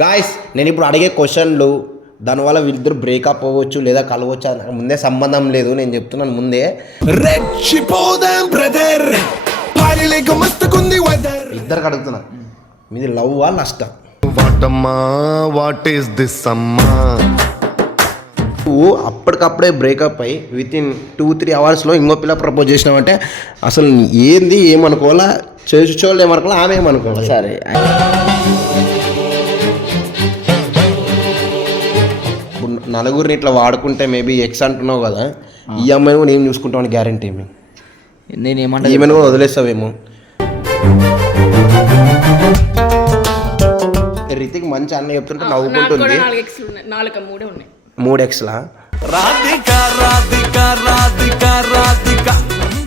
Guys నేను ఇప్పుడు అడిగే క్వశ్చన్లు దానివల్ల వీళ్ళిద్దరు బ్రేకప్ అవ్వచ్చు లేదా కలవచ్చు అని ముందే సంబంధం లేదు. నేను చెప్తున్నాను ముందే. ఇద్దరికి అడుగుతున్నా, మీది లవ్ వా నష్టం? నువ్వు అప్పటికప్పుడే బ్రేకప్ అయ్యి విత్ ఇన్ 2-3 అవర్స్లో ఇంకో పిల్ల ప్రపోజ్ చేసినావంటే అసలు ఏంది ఏమనుకోవాలా, చేసుకోవాలి ఏమనుకోవాలా, ఆమె ఏమనుకోవాలి? సరే నలుగురిని ఇట్లా వాడుకుంటే మేబీ ఎక్స్ అంటున్నావు కదా, ఈ అమ్మాయి కూడా నేను చూసుకుంటామని గ్యారంటీ ఏమి? నేనేమంటా, ఈమెను కూడా వదిలేస్తావేమో. రితిక్ మంచి అన్న చెప్తుంటే నవ్వుకుంటుంది. 3 ఎక్స్లా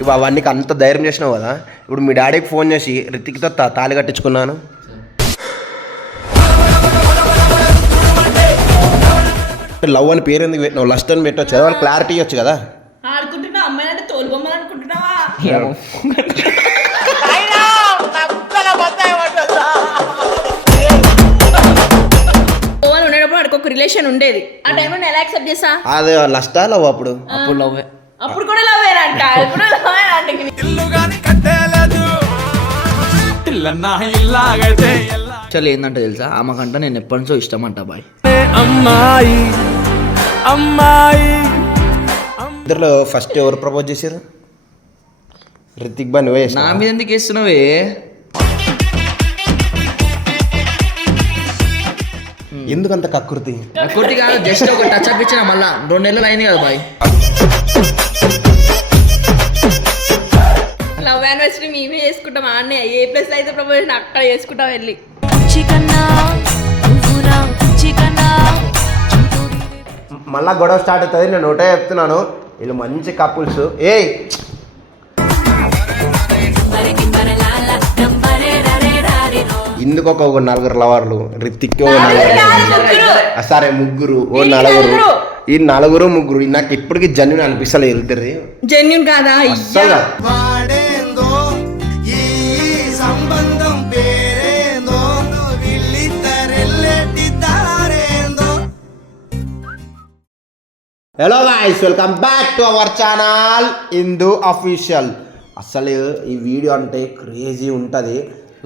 ఇవి అవన్నీ అంత ధైర్యం చేసినావు కదా. ఇప్పుడు మీ డాడీకి ఫోన్ చేసి రితిక్తో తాళి కట్టించుకున్నాను, లవ్ అని పేరు ఎందుకు పెట్టినావు, లస్ట్ అని పెట్టవచ్చు కదా, వాళ్ళు క్లారిటీ ఇవ్వచ్చు కదా. ఒక రిలేషన్ ఉండేది ఆ టైంలో నేను ఎలా యాక్సెప్ట్ చేసా? అదే లస్టా లవ్? అప్పుడు లవ్, అప్పుడు కూడా లవ్ అంట, ఇప్పుడు లవ్ చల్ ఏంటంటే తెలుసా, ఆమెకంట నేను ఎప్పటి నుంచో ఇష్టం అంట బాయ్. ఇద్దరు ఫస్ట్ ఎవరు ప్రపోజ్ చేశారు? రితిక్ బా నువ్వే నా మీద ఎందుకు వేస్తున్నావే? ఎందుకంత కకృతి? కకృతి కాదు, జస్ట్ ఒక టచ్ అప్ ఇచ్చిన, మళ్ళా 2 నెలలు అయింది కదా బాయ్. లవ్ యానివర్సరీ మేమే చేసుకుంటాం, అన్నీ ఏ ప్లేస్ అయితే ప్రపోజ్ అక్కడ చేసుకుంటాం వెళ్ళి. మళ్ళా గొడవ స్టార్ట్ అవుతుంది. నేను ఒకటే చెప్తున్నాను, వీళ్ళు మంచి కపుల్స్. ఇందుకు ఒక 4 లవర్లు, రితిక్ సరే 3, 4, ఈ 4 3 నాకు ఇప్పటికీ జెన్యూన్ అనిపిస్తలేదు. వెళ్తుంది జెన్యూన్ కాదా? అస్సలు hello guys, welcome back to our channel Indu official. అసలు ఈ వీడియో అంటే క్రేజీ ఉంటుంది.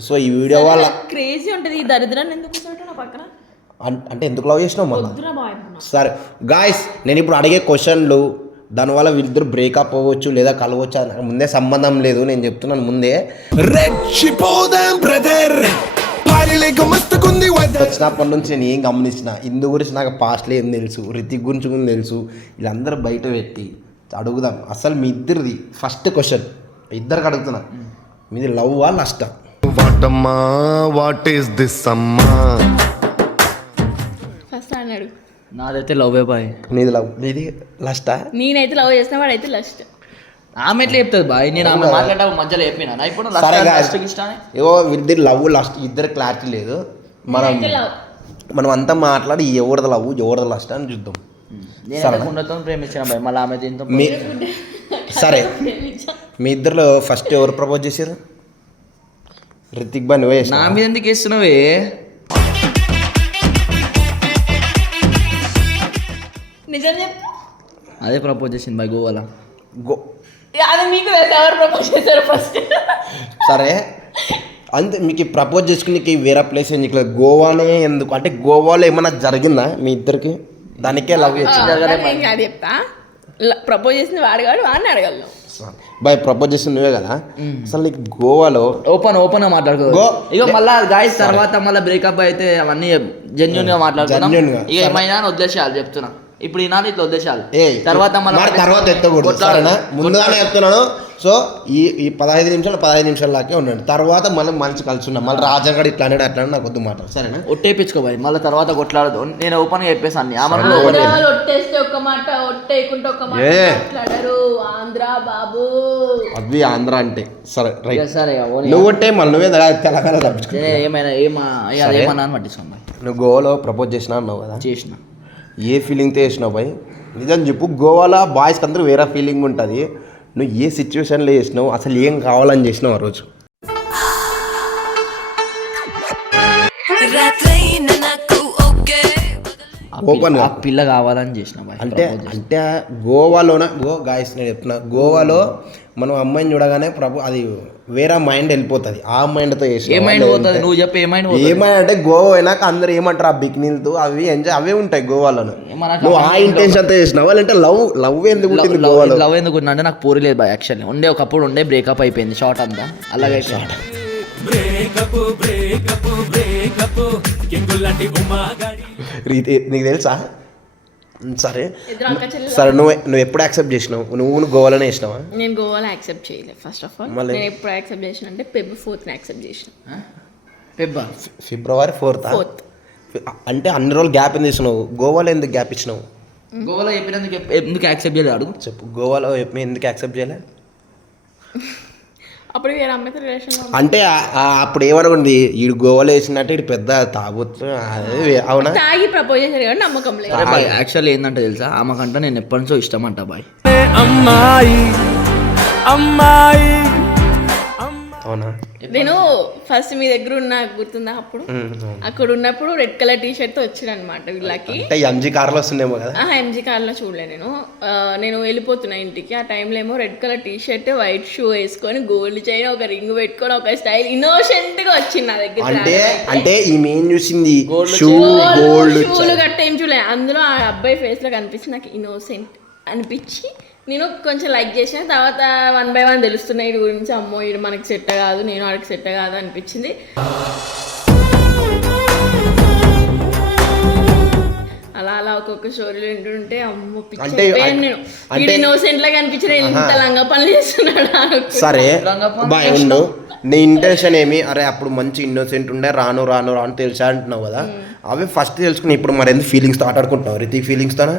సో ఈ వీడియో వల్ల క్రేజీ ఉంటుంది. ఈ దరిద్రాన్ని ఎందుకు నా పక్కన అంటే ఎందుకు లవ్ చేసినావు మళ్ళీ? సరే గాయ్స్, నేను ఇప్పుడు అడిగే క్వశ్చన్లు దానివల్ల వీళ్ళిద్దరు బ్రేకప్ అవ్వచ్చు లేదా కలవచ్చు అని ముందే సంబంధం లేదు. నేను చెప్తున్నాను ముందే. వచ్చినప్పటి నుంచి నేను ఏం గమనించిన, ఇందు గురించి నాకు పాస్ట్లో ఏం తెలుసు, రితిక్ గురించి కూడా తెలుసు. వీళ్ళందరూ బయట పెట్టి అడుగుదాం. అసలు మీ ఇద్దరిది ఫస్ట్ క్వశ్చన్ ఇద్దరికి అడుగుతున్నా, మీది లవ్ వా నష్టం? ఫస్ట్ అన్నాడు. నాదైతే లవ్ బాయ్. నీది లవ్, నీది లస్టా? నేనైతే లవ్ చేసిన వాడైతే లస్ట్. ఆమె ఎట్లా చెప్తుంది బాయ్? నేను ఆమె మాట్లాడే మధ్యలో చెప్పినా ఇప్పుడు ఏవో ఇద్దరు లవ్ లస్ట్, ఇద్దరు క్లారిటీ లేదు. మనం అంతా మాట్లాడి ఎవరిది లవ్ ఎవరిది లస్ట్ అని చూద్దాం. ప్రేమించిన బాయ్, మళ్ళీ ఆమె దీంతో. సరే మీ ఇద్దరు ఫస్ట్ ఎవరు ప్రపోజ్ చేశారు? రితిక్ బా నువ్వే. నా మీద ఎందుకు వేస్తున్నావే? నిజం చెప్పు. అదే ప్రపోజ్ చేసింది బాయ్ గోవాలో. అది మీకు ఎవరు ప్రపోజ్ చేశారు ఫస్ట్? సరే అంతే, మీకు ప్రపోజ్ చేసుకుని వేరే ప్లేస్ ఎందుకు? గోవానే ఎందుకు? అంటే గోవాలో ఏమన్నా జరిగిందా మీ ఇద్దరికి? దానికే లవ్ చేసి చెప్తా. ప్రపోజ్ చేసింది వాడు కాదు, వాడిని అడగలను. బాయ్ ప్రపోజ్ చేసింది నువ్వే కదా. అసలు నీకు గోవాలో ఓపెన్ గా మాట్లాడుకో. ఇక మళ్ళీ గాయస్ తర్వాత మళ్ళీ బ్రేకప్ అయితే అవన్నీ జెన్యూన్ గా మాట్లాడుకున్నాం. ఇక ఏమైనా ఉద్దేశాలు చెప్తున్నా, ఇప్పుడు ఈనాడు ఇట్లా ఉద్దేశాలు తర్వాత తర్వాత ఎత్తకూడదు. సరేనా? ముందుగానే చెప్తున్నాను. సో ఈ 15 నిమిషాలు లాకే ఉండండి. తర్వాత మనం మంచి కలిసి ఉన్నాం. మళ్ళీ రాజంగడ్ ఇట్లా అనేది అట్లా నాకు వద్దు మాట. సరేనా? ఒట్టేపించుకోబాయి, మళ్ళీ తర్వాత కొట్లాడదు. నేను ఓపెన్ గా చెప్పేసి అన్ని ఒట్టేస్తే ఒక మాట, ఒట్టేయకుంటే ఒక మాట మాట్లాడరు. ఆంధ్ర బాబు, అది ఆంధ్ర అంటే. సరే రైట్. సరే నువ్వు ఒట్టే మళ్ళీ నువ్వే తెలంగాణ తప్పించుకో. ఏమైనా ఏమన్నా అని పట్టించుకోండి. నువ్వు గోవాలో ప్రపోజ్ చేసినా అన్నావు కదా, చేసిన ఏ ఫీలింగ్తో చేసినావు బాయ్? నిజం చెప్పు. గోవాలో బాయ్స్కి అందరూ వేరే ఫీలింగ్ ఉంటుంది. నువ్వు ఏ సిచ్యువేషన్లో చేసినావు, అసలు ఏం కావాలని చేసినావు ఆ రోజు? ఓపెన్ ఆ పిల్ల కావాలని చేసిన బాయ్. అంటే అంటే గోవాలోన గాయస్ నేను చెప్తున్నా, గోవాలో మనం అమ్మాయిని చూడగానే అది వేరే మైండ్ వెళ్ళిపోతుంది. ఆ మైండ్తో చేసిన ఏమైంది పోతుంది, నువ్వు చెప్పి ఏమైంది ఏమైనా అంటే గోవా పోయినాక అందరు ఏమంటారు, ఆ బికినీలతో అవి ఎంజాయ్ అవే ఉంటాయి గోవాలోను. నువ్వు ఆ ఇంటెన్షన్తో చేసినావు అంటే లవ్ ఎందుకు ఉంటుంది గోవాలో? లవ్ ఎందుకు అంటే నాకు పూరి లేదు బాయ్. యాక్చువల్లీ ఒకప్పుడు ఉండే బ్రేకప్ అయిపోయింది షార్ట్ అంతా అలాగే షార్ట్. నీకు తెలుసా? సరే ఇద్దరు అక్క చెల్లెలు. సరే నువ్వు ఎప్పుడు యాక్సెప్ట్ చేసినావు? నువ్వు గోవాలోనే చేసినావా? నేను గోవాలో యాక్సెప్ట్ చేయలేదు. ఫస్ట్ ఆఫ్ ఆల్ మళ్ళీ? నేను ఎప్పుడు యాక్సెప్ట్ చేసిన అంటే February 4th యాక్సెప్ట్ చేసిన. పెబ్బా February 4th. 4th అంటే అన్ని రోజులు గ్యాప్ ఎందుకు ఇచ్చినావు? గోవాలో ఎందుకు గ్యాప్ ఇచ్చినావు గోవాలో చెప్పినందుకు ఎందుకు యాక్సెప్ట్ చేయలేదు అడుగు చెప్పు. గోవాలో ఎందుకు యాక్సెప్ట్ చేయలే? అప్పుడు వేరే అమ్మాయితో రిలేషన్. అంటే అప్పుడు ఏమనుకుంది, ఈడు గోవాలో వేసినట్టు ఇటు పెద్ద తాగుతూ అదే అవునా? తాగి ప్రపోజ్ చేశారు కాబట్టి నమ్మకం లేదు. అరే బాయ్ యాక్చువల్లీ ఏంటంటే తెలుసా, ఆమెకంట నేను ఎప్పటి నుంచో ఇష్టం అంట బాయ్. అవునా? నేను ఫస్ట్ మీ దగ్గర ఉన్న గుర్తుందా అప్పుడు అక్కడ ఉన్నప్పుడు రెడ్ కలర్ టీ షర్ట్ తో వచ్చిన అనమాట వీళ్ళకి. అంటే ఎంజీ కార్లో వస్తుందేమో కదా? ఎంజీ కార్లో చూడలే నేను వెళ్ళిపోతున్నా ఇంటికి. ఆ టైంలో ఏమో red colour T shirt white shoe వేసుకొని గోల్డ్ చైన్ ఒక రింగ్ పెట్టుకొని ఒక స్టైల్ ఇన్నోసెంట్ గా వచ్చింది నా దగ్గర. అంటే ఈమె ఏం చూసింది, షూ గోల్డ్ షూలు గట్ట ఏం చూడలే. అందులో ఆ అబ్బాయి ఫేస్ లో కనిపించి నాకు ఇన్నోసెంట్ అనిపించి నేను కొంచెం లైక్ చేసిన. తర్వాత 1 by 1 తెలుస్తున్నాయి వీడి గురించి. అమ్మో వీడు మనకి సెట్ కాదు, నేను వాడికి సెట్ కాదు అనిపించింది. అలా అలా ఒక్కొక్క స్టోరీలు వింటుంటే అమ్మో పిచ్చి నేను వీడు ఇన్నోసెంట్ లాగా అనిపించిన ఇంత లంగా పనులు చేస్తున్నాడు. సరే బాయ్ ఉండు, నీ ఇంటెన్షన్ ఏమి? అరే అప్పుడు మంచి ఇన్నోసెంట్ ఉండే, రాను రాను రాను తెలుసా అంటున్నావు కదా, అవి ఫస్ట్ తెలుసుకుని ఇప్పుడు మరి ఎందుకు ఫీలింగ్స్ తో ఆటాడుకుంటున్నావు? రితిక్ ఫీలింగ్స్ తోనా?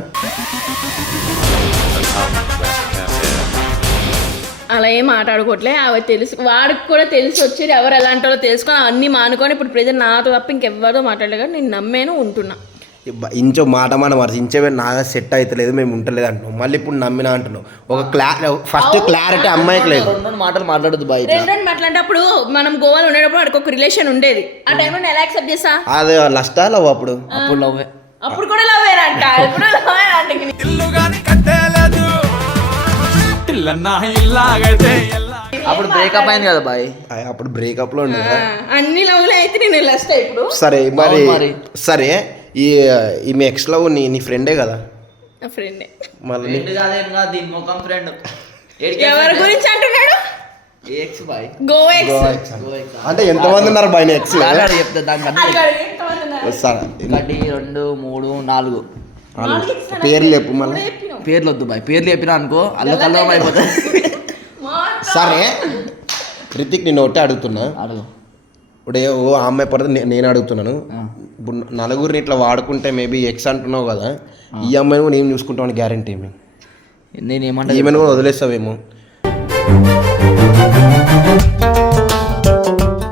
అలా ఏం మాట్లాడుకోవట్లే. అవి తెలుసు, వాడికి కూడా తెలిసి వచ్చేది ఎవరు ఎలాంటి వాళ్ళో తెలుసుకొని అన్నీ మానుకొని ఇప్పుడు ప్రెజెంట్ నాతో తప్ప ఇంకెవ్వరితో మాట్లాడలేదు కానీ నేను నమ్మేను ఉంటున్నా. ఇంచో మాట ఇంచే నాగా సెట్ అవుతలేదు, మేము ఉంటలేదు అంటున్నావు. మళ్ళీ ఇప్పుడు నమ్మినా అంటున్నావు. ఒక ఫస్ట్ క్లారిటీ అమ్మాయికి లేదు. రెండు మాటలు మాట్లాడదు బాయ్. రెండు మాట్లాడితే అప్పుడు మనం గోవాలో ఉండేటప్పుడు వాడికి ఒక రిలేషన్ ఉండేది. ఆ టైంలో నేను ఎలా యాక్సెప్ట్ చేసా? అది లస్టా లవ్? అప్పుడు లవ్వే. అప్పుడు కూడా లవ్వేనంట, ఇప్పుడు అప్పుడు బ్రేకప్ అయింది కదా బాయ్. అప్పుడు బ్రేకప్ లో ఉండే అన్ని లవ్లే అయితే నేను లస్ట్ ఇప్పుడు. సరే మరి సరే ఈమె ఎక్స్ లవ్ నీ ఫ్రెండే కదా? నా ఫ్రెండే. మళ్ళీ ఎవరి గురించి అంటున్నాడు? గోవా ఎక్స్. అంటే ఎంతమంది ఉన్నారు బాయ్ ఎక్స్? చెప్తా సరే 1 2 3 4 పేర్లు చెప్పు. మళ్ళీ పేర్లు వద్దు బాయ్, పేర్లు చెప్పినా అనుకో అల్లకల్లం అయిపోతుంది. సరే రితిక్ నేను ఒకటే అడుగుతున్నా, అడుగు. ఇప్పుడు ఆ అమ్మాయి పడితే నేను అడుగుతున్నాను. ఇప్పుడు నలుగురిని ఇట్లా వాడుకుంటే మేబీ ఎక్స్ అంటున్నావు కదా, ఈ అమ్మాయిని నేను చూసుకుంటామని గ్యారంటీ ఏమి? నేను ఏమంటా, ఈమెను కూడా వదిలేస్తావేమో.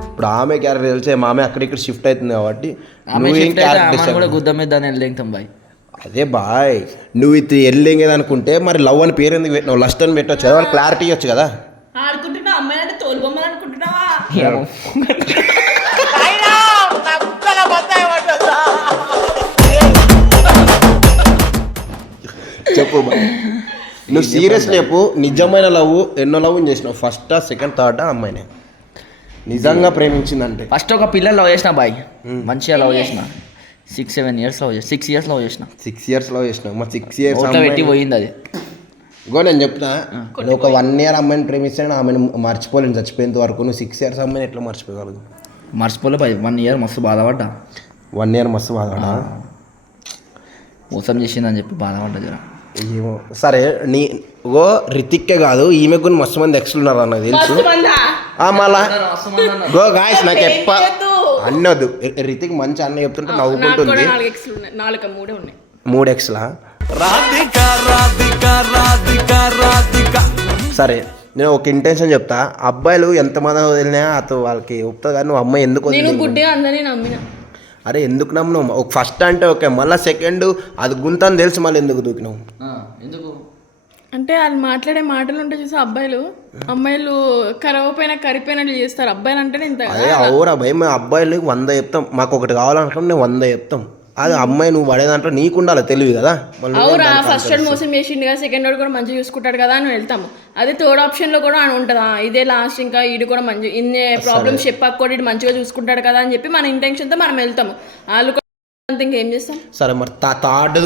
ఇప్పుడు ఆమె క్యారెక్టర్ తెలిసే ఆమె అక్కడిక్కడ షిఫ్ట్ అవుతుంది కాబట్టి నువ్వేం క్యారెక్టర్ గుద్ద మీద దాన్ని వెళ్ళేంతాం బాయ్. అదే బాయ్, నువ్వు ఇది వెళ్ళేది అనుకుంటే మరి లవ్ అని పేరు ఎందుకు పెట్టినావు? లస్ట్ అని పెట్టవచ్చు కదా, వాళ్ళు క్లారిటీ ఇవ్వచ్చు కదా. ఆడుకుంటున్నావు అమ్మాయి అంటే తోలు బొమ్మలు అనుకుంటున్నావా? చెప్పు బాయ్, నువ్వు సీరియస్ చెప్పు. నిజమైన లవ్ ఎన్నో లవ్ చేసినావు? ఫస్ట్ సెకండ్ థర్డ్ అమ్మాయినే నిజంగా ప్రేమించిందంటే? ఫస్ట్ ఒక పిల్లలు లవ్ చేసిన బాయ్, మంచిగా లవ్ చేసిన. 6-7 years లవ్ చేసిన. 6 years లవ్ చేసిన. 6 years లవ్ చేసినావు. మరి 6 years పెట్టి పోయింది అది. ఇంకో నేను చెప్తున్నా, నేను ఒక 1 year అమ్మాయిని ప్రేమిస్తాను, ఆమెను మర్చిపోలేను చచ్చిపోయేంత వరకు. నువ్వు 6 years అమ్మాయిని ఎట్లా మర్చిపోగలదు? మర్చిపోలే బాయ్. 1 year మస్తు బాధపడ్డా. 1 year మస్తు బాధపడ్డా? మోసం చేసిందని చెప్పి బాధపడ్డా జర. ఏమో. సరే రితిక్కే కాదు, ఈమె కూడా మస్తు మంది ఎక్స్లు ఉన్నారు అన్నది తెలుసు. మళ్ళా గో గాయస్ నాకు అన్నొద్దు. రితిక్ మంచి అన్న చెప్తుంటే నవ్వుకుంటుంది. 3 ఎక్స్లా? సరే నేను ఒక ఇంటెన్షన్ చెప్తా, అబ్బాయిలు ఎంతమంది వదిలినా అతను వాళ్ళకి ఒప్పుతుంది కానీ నువ్వు అమ్మాయి ఎందుకు వదిలినా? అరే ఎందుకు నమ్మినావు? ఒక ఫస్ట్ అంటే ఓకే, మళ్ళీ సెకండ్ అది గుంతని తెలిసి మళ్ళీ ఎందుకు దూకినావు? ఎందుకు అంటే వాళ్ళు మాట్లాడే మాటలు ఉంటాయి చూసి అబ్బాయిలు అమ్మాయిలు కరవపోయినా కరిపోయినట్లు చేస్తారు. అబ్బాయిలు అంటేనే ఇంత. అదే అవురా భయ్, మేము అబ్బాయిలు 100 చెప్తాం, మాకు ఒకటి కావాలనుకుంటే 100 చెప్తాం. అది అమ్మాయి నువ్వు పడే దాంట్లో నీకు ఉండాలి తెలివి కదా మళ్ళీ అవురా ఫస్ట్ వాడు మోసం చేసిండు కదా సెకండ్ వాడు కూడా మంచిగా చూసుకుంటాడు కదా అని వెళ్తాము అదే థర్డ్ ఆప్షన్ లో కూడా అని ఉంటుందా ఇదే లాస్ట్ ఇంకా ఈడు కూడా మంచి ఇన్ని ప్రాబ్లమ్స్ చెప్పాక కూడా ఇటు మంచిగా చూసుకుంటాడు కదా అని చెప్పి మన ఇంటెన్షన్ తో మనం వెళ్తాము వాళ్ళు కూడా ఇంకేం చేస్తాం. సరే మరి థర్డ్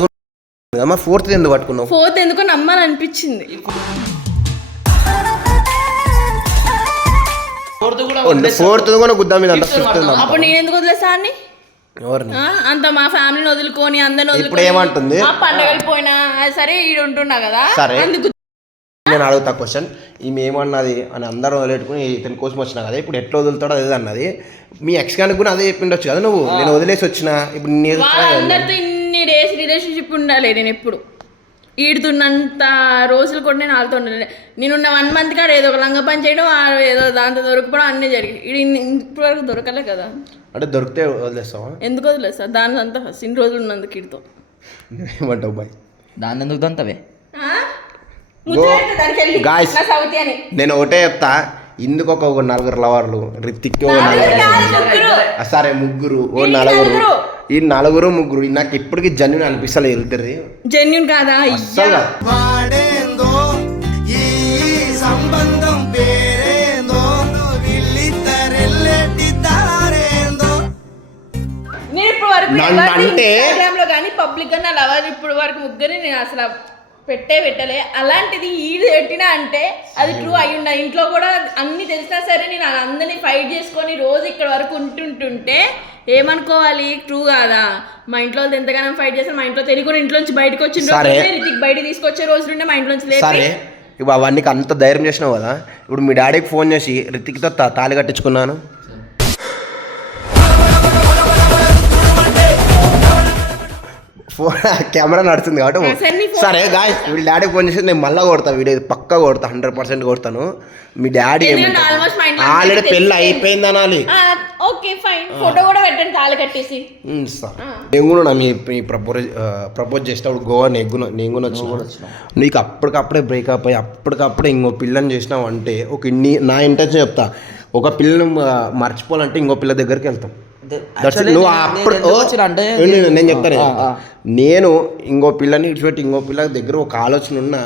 మరి ఫోర్త్ ఎందుకు పట్టుకున్నావు? ఫోర్త్ ఎందుకో నమ్మాలనిపించింది. ఫోర్త్ కూడా గుద్దా మీద అప్పుడు నేను ఎందుకు వదిలేసా అని అంత మా ఫ్యామిలీని వదులుకొని అందరిని ఇప్పుడు ఏమంటుంది పండగలు పోయినా సరే ఈడు ఉంటున్నా కదా సరే నేను అడుగుతా క్వశ్చన్ ఈమె ఏమన్నది అని అందరూ వదిలేట్టుకుని ఇతని కోసం వచ్చినా కదా ఇప్పుడు ఎట్లా వదులుతాడో అదే అన్నది. మీ ఎక్స్ గానికి కూడా అదే చెప్పిండొచ్చు కదా నువ్వు నేను వదిలేసి వచ్చిన ఇప్పుడు అందరితో ఇన్ని డేస్ రిలేషన్షిప్ ఉండాలి నేను ఎప్పుడు ఈడుతున్నంత రోజులు కూడా నేను వాళ్ళతో ఉండాలి. నేనున్న 1 month కాడ ఏదో ఒక లంగ పని చేయడం ఏదో దాంతో దొరకపోవడం అన్నీ జరిగి ఇప్పుడు వరకు దొరకలే కదా అంటే దొరికితే వదిలేస్తావా? ఎందుకు వదిలేస్తా దాని అంతా ఫస్ట్ ఇన్ని రోజులు ఉన్నందుకు ఈడుతో ఏమంటావు బాయ్ దాన్ని ఎందుకు దంతవే నేను ఒకటే చెప్తా ఇందుకు ఒక 4 లవర్లు రితిక్ సరే ముగ్గురు ఈ 4 ముగ్గురు నాకు ఇప్పటికి జెన్యూన్ అనిపిస్తలే వెళ్తుంది జెన్యూన్ కాదా నేను ఇప్పుడు వరకు ఇన్స్టాగ్రామ్ లో కానీ పబ్లిక్ గా నా లవర్ ఇప్పుడు వరకు ముగ్గురు నేను అసలు పెట్టలే అలాంటిది ఈడు పెట్టినా అంటే అది ట్రూ అయి ఉండాలి. ఇంట్లో కూడా అన్ని తెలిసినా సరే నేను అందరినీ ఫైట్ చేసుకొని రోజు ఇక్కడ వరకు ఉంటుంటే ఏమనుకోవాలి ట్రూ కాదా? మా ఇంట్లో వాళ్ళు ఎంతగానో ఫైట్ చేస్తారు మా ఇంట్లో తెలియకుండా ఇంట్లో నుంచి బయటకు వచ్చిన రోజు రితిక్ బయట తీసుకొచ్చే రోజు నుండే మా ఇంట్లో నుంచి సరే ఇప్పుడు అవన్నీ అంత ధైర్యం చేసినావు కదా ఇప్పుడు మీ డాడీకి ఫోన్ చేసి రితిక్తో తాళి కట్టించుకున్నాను కెమెరా నడుస్తుంది కాబట్టి సరే గాయస్ వీళ్ళ డాడీకి ఫోన్ చేసి నేను మళ్ళీ కొడతా వీడియో పక్కా కొడతా 100% కొడతాను. మీ డాడీ ఆల్రెడీ పెళ్ళి అయిపోయింది అనాలి. నేను కూడా మీ ప్రపోజ్ చేసినప్పుడు గోవా నేను కూడా వచ్చిన నీకు అప్పటికప్పుడే బ్రేకప్ అయ్యి అప్పటికప్పుడే ఇంకో పిల్లని చేసినావు అంటే నా ఇంటెన్షన్ చెప్తా ఒక పిల్లని మర్చిపోవాలంటే ఇంకో పిల్ల దగ్గరికి వెళ్తాం. నువ్వు అప్పుడు నేను చెప్తాను నేను ఇంకో పిల్లని ఇచ్చిపెట్టి ఇంకో పిల్ల దగ్గర ఒక ఆలోచన ఉన్నా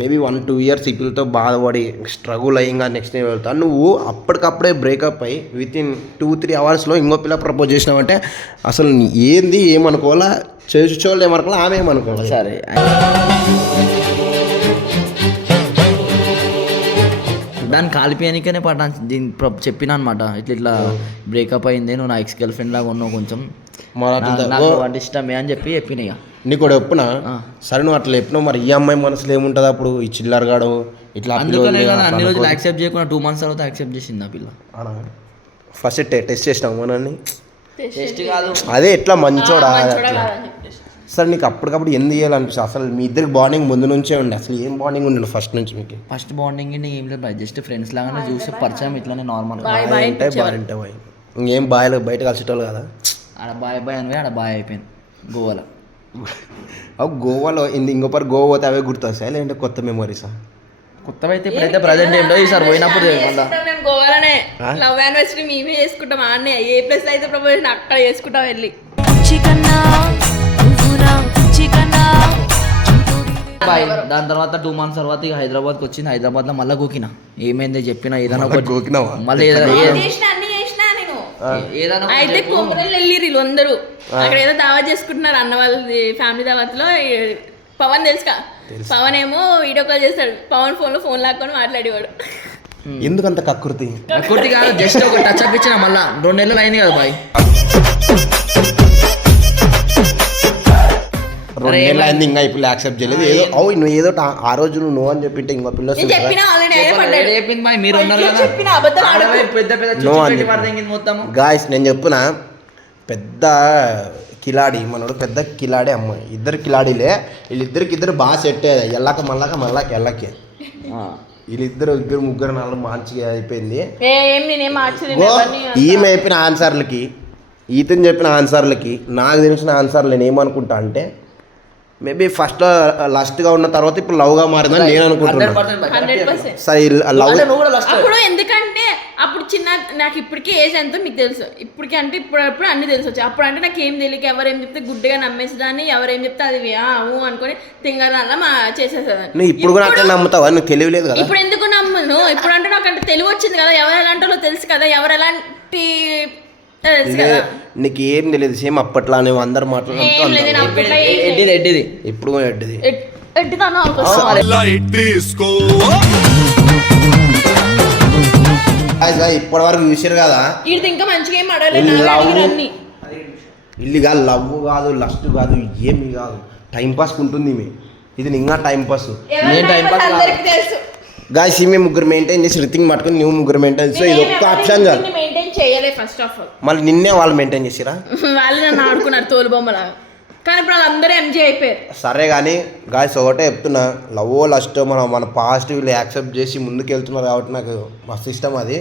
మేబీ 1-2 years ఈ పిల్లతో బాధపడి స్ట్రగుల్ అయ్యింగా నెక్స్ట్ డే వెళ్తా నువ్వు అప్పటికప్పుడే బ్రేకప్ అయ్యి వితిన్ 2-3 hours ఇంకో పిల్ల ప్రపోజ్ చేసినావంటే అసలు ఏంది ఏమనుకోవాలా చేసుకోవాలి ఏమనుకోవాలా ఆమె ఏమనుకోవాలి. సరే దాన్ని కాలిపోయానికనే పడ్డా దీన్ని చెప్పిన అనమాట ఇట్లా బ్రేకప్ అయింది నువ్వు నా ఎక్స్ గర్ల్ ఫ్రెండ్ లాగా ఉన్నావు కొంచెం నాకు అంటే ఇష్టమే అని చెప్పి చెప్పిన ఇక నీకు కూడా చెప్పునా సరే నువ్వు అట్లా చెప్పినావు మరి ఈ అమ్మాయి మనసులో ఏముంటుంది అప్పుడు ఈ చిల్లరగాడు ఇట్లా అందుకనే కదా అన్ని రోజులు యాక్సెప్ట్ చేయకుండా 2 months తర్వాత యాక్సెప్ట్ చేసింది ఆ పిల్ల. ఫస్ట్ టెస్ట్ చేసినావు మనల్ని టెస్ట్ కాదు అదే ఎట్లా మంచోడా సార్ నీకు అప్పటికప్పుడు ఎందుకు చేయాలనిపిస్తుంది అసలు మీ ఇద్దరికి బాండింగ్ ముందు నుంచే ఉండే అసలు ఏం బాండింగ్ ఉండే ఫస్ట్ నుంచి మీకు? ఫస్ట్ బాండింగ్ ఏం లేదు జస్ట్ ఫ్రెండ్స్ లాగానే చూసి పరిచయం ఇట్లానే నార్మల్ ఇంకేం బాయ్ బయట కలిసేటోళ్ళు కదా ఆడ బాయ్ అని ఆడ బాయ్ అయిపోయింది గోవాలో. గోవాలో ఇంకోపారి గోవా పోతే అవే గుర్తొస్తాయి లేదంటే కొత్త మెమరీసా? కొత్తవి అయితే ఇప్పుడైతే ప్రజెంట్ ఏంటో ఈసారి పోయినప్పుడు గోవాలోనే లవ్ యానివర్సరీ మేమే చేసుకుంటాం ఆడనే ఏ ప్లేస్ అయితే ప్రపోజ్ అక్కడ చేసుకుంటాం వెళ్ళి బాయ్. దాని తర్వాత 2 months తర్వాత ఇక హైదరాబాద్కి వచ్చింది. హైదరాబాద్లో మళ్ళీ గోకినా ఏమైంది చెప్పినా ఏదైనా మళ్ళీ అయితే కొమ్మరలు వెళ్ళిరు అందరూ అక్కడ ఏదో దావా చేసుకుంటున్నారు అన్న వాళ్ళది ఫ్యామిలీ దావత్లో. పవన్ తెలుసుకా పవన్ ఏమో వీడియో కాల్ చేస్తాడు పవన్ ఫోన్ లాక్కొని మాట్లాడేవాడు. ఎందుకంత కకృతి కాదు జస్ట్ ఒక టచ్ అప్ ఇచ్చిన మళ్ళీ 2 నెలలు అయింది కదా బాయ్ 2 నెలలు అయింది ఇంకా ఇప్పుడు యాక్సెప్ట్ చేయలేదు ఏదో నువ్వు ఏదో ఆ రోజు నువ్వు అని చెప్పింటే ఇంకో పిల్ల గాయస్ నేను చెప్పున పెద్ద కిలాడి మనోడు పెద్ద కిలాడే అమ్మాయి ఇద్దరు కిలాడీలే వీళ్ళిద్దరికి బాగా సెట్ అయ్యేది ఎల్లక మళ్ళాకి ఎల్లకి వీళ్ళిద్దరు 3-4 మంచిగా అయిపోయింది. ఈమె చెప్పిన ఆన్సర్లకి ఈతను చెప్పిన ఆన్సర్లకి నాకు తెలిసిన ఆన్సర్లు నేను ఏమనుకుంటా అంటే మేబీ ఫస్ట్ లస్ట్గా ఉన్న తర్వాత ఇప్పుడు లవ్గా మారిందని నేను అనుకుంటున్నాను 100%. సరే లవ్ అప్పుడు ఎందుకంటే అప్పుడు చిన్న నాకు ఇప్పటికీ ఏజ్ ఎంతో మీకు తెలుసు ఇప్పటికి అంటే ఇప్పుడు అన్ని తెలిసి వచ్చాయి అప్పుడు అంటే నాకు ఏం తెలియక ఎవరేం చెప్తే గుడ్డిగా నమ్మేసేదాన్ని ఎవరేం చెప్తే అది అనుకొని తింగరల్లా చేసేసేదాన్ని నువ్వు ఇప్పుడు కూడా అట్లా నమ్ముతావా నువ్వు తెలియలేదు కదా ఇప్పుడు ఎందుకు నమ్మను ఇప్పుడు అంటే నాకు అంటే తెలివి వచ్చింది కదా ఎవరు ఎలాంటి వాళ్ళో తెలుసు కదా ఎవరు ఎలాంటి తెలుసు కదా నీకు ఏం తెలియదు సేమ్ అప్పట్లానే అందరు ఏం లేదు నా అప్పట్లో ఏం లేదు. ఎడ్డిది ఇప్పుడు కూడా ఎడ్డిది ఎట్టిదానా ఇప్పటి వరకు చూసారు కదా ఇది ఇంకా మంచిగా ఏం అడగలేదు అన్ని ఇల్లుగా లవ్ కాదు లస్ట్ కాదు ఏమి కాదు టైం పాస్ ఉంటుంది ఈమె. ఇది ఇంకా టైం పాస్ నేను time pass అందరికీ తెలుసు గాయస్ ఈమె ముగ్గురు మెయింటైన్ చేసి రితింగ్ పట్టుకుని నువ్వు ముగ్గురు మెయింటైన్ చేసి ఇది ఒక్క ఆప్షన్ చాలు మెయింటైన్ చేయలే ఫస్ట్ ఆఫ్ ఆల్ మళ్ళీ నిన్నే వాళ్ళు మెయింటైన్ చేసిరా వాళ్ళు నన్ను ఆడుకున్నారు తోలుబొమ్మలా కానీ ఇప్పుడు వాళ్ళందరూ ఎంజీ అయిపోయారు సరే కానీ గాయస్ ఒకటే చెప్తున్నా లవ్ లస్ట్ మన పాజిటివ్ యాక్సెప్ట్ చేసి ముందుకు వెళ్తున్నారు కాబట్టి నాకు మస్తు ఇష్టం అది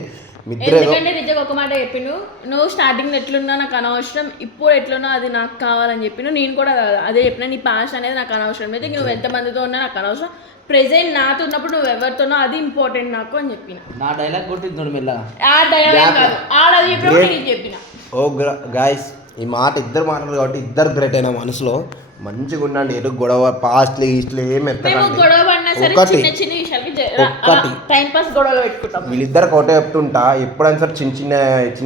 మిత్రే ఎందుకంటే నిజంగా ఒక మాట చెప్పిండు నువ్వు స్టార్టింగ్ ఎట్లున్నా నాకు అనవసరం ఇప్పుడు ఎట్లున్నా అది నాకు కావాలని చెప్పిండు నేను కూడా అదే చెప్పిన నీ పాస్ట్ అనేది నాకు అనవసరం అయితే నువ్వు ఎంతమందితో ఉన్నా నాకు అనవసరం ప్రెసెంట్ నాతో ఉన్నప్పుడు నువ్వు ఎవరితోనో అది ఇంపార్టెంట్ నాకు అని చెప్పిన నా డైలాగ్ కొట్టింది మెల్లగా ఆ డైలాగ్ కాదు ఆడది చెప్పినప్పుడు నేను చెప్పిన ఓ గాయస్ ఈ మాట ఇద్దరు మాట్లాడారు కాబట్టి ఇద్దరు గ్రేట్ అయినా మనసులో మంచిగా ఉండండి ఏదో గొడవ పాస్ట్లు ఈస్ట్లు ఏం మేము ఎత్తకండి గొడవ పడినా సరే ఒకటి చిన్న చిన్న విషయాలకి ఒక్కటి. టైం పాస్ గొడవలు పెట్టుకుంటాం వీళ్ళిద్దరికి ఒకటే చెప్తుంటా ఎప్పుడైనా సరే చిన్న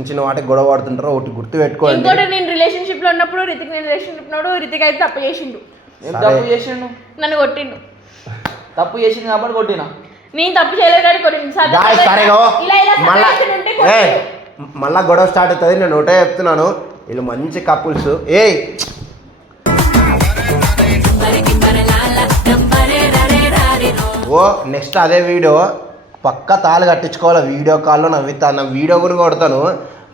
చిన్న వాటికి గొడవ పడుతుంటారో ఒకటి గుర్తు పెట్టుకోండి ఇంకోటి నేను రిలేషన్షిప్ లో ఉన్నప్పుడు నేను రిలేషన్షిప్ ఉన్నప్పుడు రితిక్ అయితే తప్పు చేసిండు నేను తప్పు చేసిండు నన్ను కొట్టిండు తప్పు చేసింది కాబట్టి కొట్టినా నేను తప్పు చేయలేదు కానీ కొట్టిండు గాయస్ సరేగో మళ్ళా ఉంటే మళ్ళా గొడవ స్టార్ట్ అవుతుంది నేను ఒకటే చెప్తున్నాను వీళ్ళు మంచి కపుల్స్ ఓ నెక్స్ట్ అదే వీడియో పక్క తాళి కట్టించుకోవాలి వీడియో కాల్లో నవ్వుతా నా వీడియో కూడా కొడతాను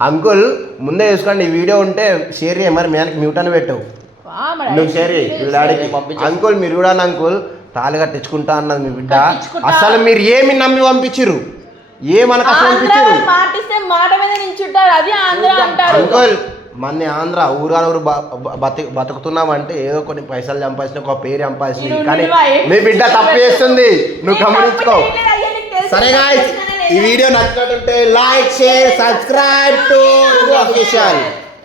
అంకుల్ ముందే చూసుకోండి ఈ వీడియో ఉంటే షేర్ చేయ మరి మేనకి మ్యూట్ అని పెట్టావు నువ్వు షేర్ చేయి డాడీకి అంకుల్ మీరు కూడా అంకుల్ తాళి కట్టించుకుంటా అన్నది మీ బిడ్డ అసలు మీరు ఏమి నమ్మి పంపించిర్రు ఏమనకు అసలు పంపించారు మాటిస్తే మాట మీద నించుంటారు అది ఆంధ్ర అంటారు అంకుల్ మన ఆంధ్ర ఊరు బతుకుతున్నామంటే ఏదో కొన్ని పైసలు సంపాదించిన ఒక పేరు సంపాదించింది కానీ మీ బిడ్డ తప్పు చేస్తుంది నువ్వు గమనించుకో సరే గాయ్స్ ఈ వీడియో నచ్చినట్టుంటే like share subscribe to official